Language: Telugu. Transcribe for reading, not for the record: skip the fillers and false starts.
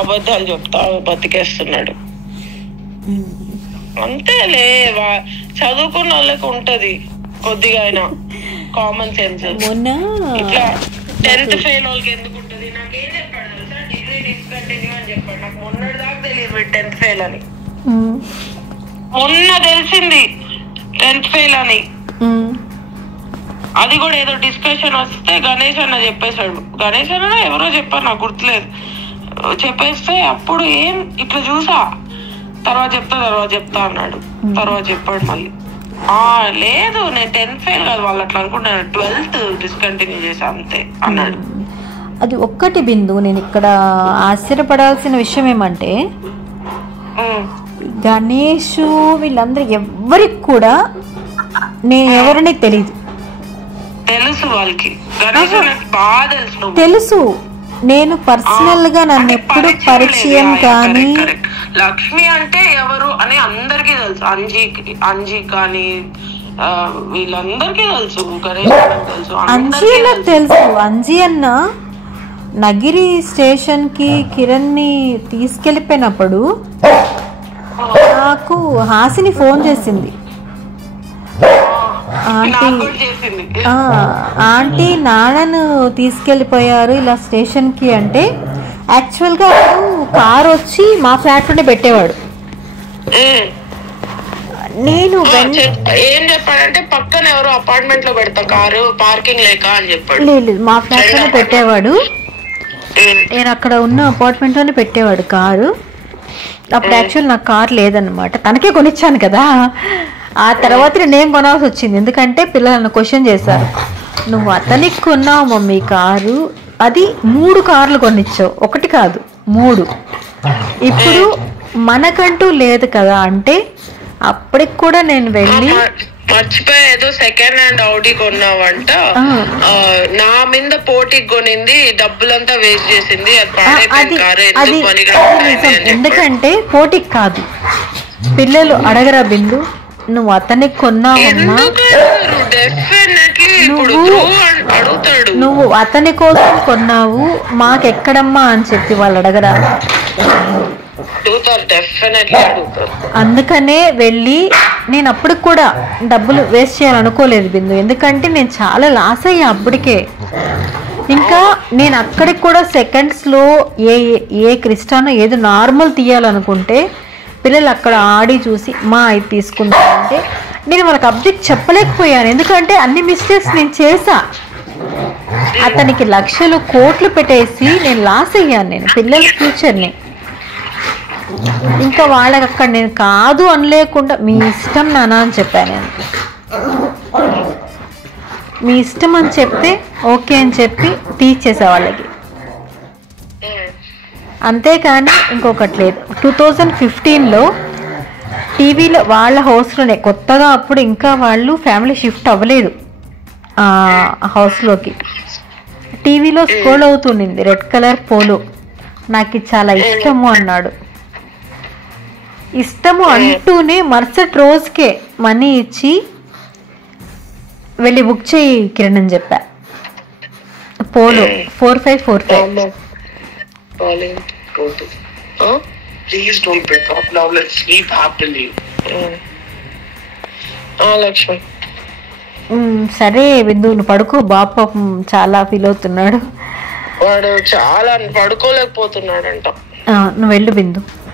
అబద్ధాలు చెప్తా బతికేస్తున్నాడు. అంతేలే, చదువుకున్న వాళ్ళకి ఉంటది కొద్దిగా అయినా కామన్ సెన్స్. ఇట్లా 10th ఫెయిల్ వాళ్ళకి ఎందుకు ఉంటది? నాకేం చెప్పాడు తెలుసా, డిగ్రీ డిస్కంటిన్యూ అని చెప్పాడు. నాకు మొన్నటి దాకా తెలియదు 10th ఫెయిల్ అని. మొన్న తెలిసింది 10th ఫెయిల్ అని. అది కూడా ఏదో డిస్కషన్ వస్తే గణేష్ అన్న చెప్పేశాడు. గణేష్ అన్న ఎవరో చెప్పారు, నాకు గుర్తులేదు. చెప్పేస్తే అప్పుడు ఏం ఇట్లా చూసా, తర్వాత చెప్తా అన్నాడు. తర్వాత చెప్పాడు మళ్ళీ, లేదు నేను 10th ఫెయిల్ కాదు, వాళ్ళు అట్లా అనుకుంటున్నాను, 12th డిస్కంటిన్యూ చేసా అంతే అన్నాడు. అది ఒక్కటి బిందు, నేను ఇక్కడ ఆశ్చర్యపడాల్సిన విషయం ఏమంటే గణేష్ వీళ్ళందరూ ఎవరికి కూడా నేను ఎవరిని తెలియదు. తెలుసు వాళ్ళకి, గణేష్ బాగా తెలుసు. నేను పర్సనల్ గా నన్ను ఎప్పుడు పరిచయం కానీ, లక్ష్మి అంటే ఎవరు అని అందరికీ తెలుసు. అంజీ కానీ వీళ్ళందరికీ తెలుసు. గణేష్ తెలుసు, అంజీ అన్నకు తెలుసు. అంజీ అన్న నగిరి స్టేషన్ కి కిరణ్ ని తీసుకెళ్లిపోయినప్పుడు నాకు హాసిని ఫోన్ చేసింది. ఆంటీ నాన్నను తీసుకెళ్ళిపోయారు ఇలా స్టేషన్ కి అంటే, యాక్చువల్ గా కార్ వచ్చి మా ఫ్లాట్ లోనే పెట్టేవాడు. నేను ఏం చెప్పాడంటే పక్కన ఎవరో అపార్ట్మెంట్ లో పెడతా కారు పార్కింగ్ లేక అని చెప్పాడు. లేదు, మా ఫ్లాట్ లోనే పెట్టేవాడు. నేను అక్కడ ఉన్న అపార్ట్మెంట్ లోనే పెట్టేవాడు కారు. అప్పుడు యాక్చువల్ నాకు కార్ లేదన్నమాట, తనకే కొనిచ్చాను కదా. ఆ తర్వాత నేనేం కొనాల్సి వచ్చింది, ఎందుకంటే పిల్లలను క్వశ్చన్ చేశారు, నువ్వు అతనికి కొన్నావు మమ్మీ కారు, అది 3 కార్లు కొనిచ్చావు, 1 కాదు 3. ఇప్పుడు మనకంటూ లేదు కదా అంటే, అప్పటికి కూడా నేను వెళ్ళి మర్చిపోయా, ఏదో సెకండ్ హ్యాండ్ ఆడి కొన్నావంట, నా మీద పోటీకి కొనింది, డబ్బులంతా వేస్ట్ చేసింది, ఎందుకంటే పోటీకి కాదు, పిల్లలు అడగరా బిందు, నువ్వు అతనికి కొన్నావమ్మా, నువ్వు అతని కోసం కొన్నావు, మాకెక్కడమ్మా అని చెప్పి వాళ్ళు అడగరా. అందుకనే వెళ్ళి నేను అప్పటికి కూడా డబ్బులు వేస్ట్ చేయాలనుకోలేదు బిందు, ఎందుకంటే నేను చాలా లాస్ అయ్యా అప్పటికే. ఇంకా నేను అక్కడికి కూడా సెకండ్స్లో ఏ క్రిస్టానో ఏదో నార్మల్ తీయాలనుకుంటే పిల్లలు అక్కడ ఆడి చూసి మా ఇది తీసుకుంటారంటే నేను వాళ్ళకి అబ్జెక్ట్ చెప్పలేకపోయాను, ఎందుకంటే అన్ని మిస్టేక్స్ నేను చేశా. అతనికి లక్షలు కోట్లు పెట్టేసి నేను లాస్ అయ్యాను, నేను పిల్లల ఫ్యూచర్ని. ఇంకా వాళ్ళకి అక్కడ నేను కాదు అనలేకుండా మీ ఇష్టం నానా అని చెప్పాను. నేను మీ ఇష్టం అని చెప్తే ఓకే అని చెప్పి తీర్చేసా వాళ్ళకి, అంతేకాని ఇంకొకటి లేదు. 2015లో టీవీలో వాళ్ళ హౌస్లోనే కొత్తగా, అప్పుడు ఇంకా వాళ్ళు ఫ్యామిలీ షిఫ్ట్ అవ్వలేదు హౌస్లోకి, టీవీలో స్క్రోల్ అవుతుండింది రెడ్ కలర్ పోలో, నాకు చాలా ఇష్టము అన్నాడు. ఇష్టము అంటూనే మరుసటి రోజుకే మనీ ఇచ్చి వెళ్ళి బుక్ చేయి కిరణ్ అని చెప్పా. Polo 4545. Please don't break up now. Let's sleep happily. Lakshmi సరే బిందు, నువ్వు పడుకో. బాబు పాపం చాలా ఫీల్ అవుతున్నాడు, వాడు చాలా పడుకోలేకపోతున్నాడంట. నువ్వు వెళ్ళు బిందు.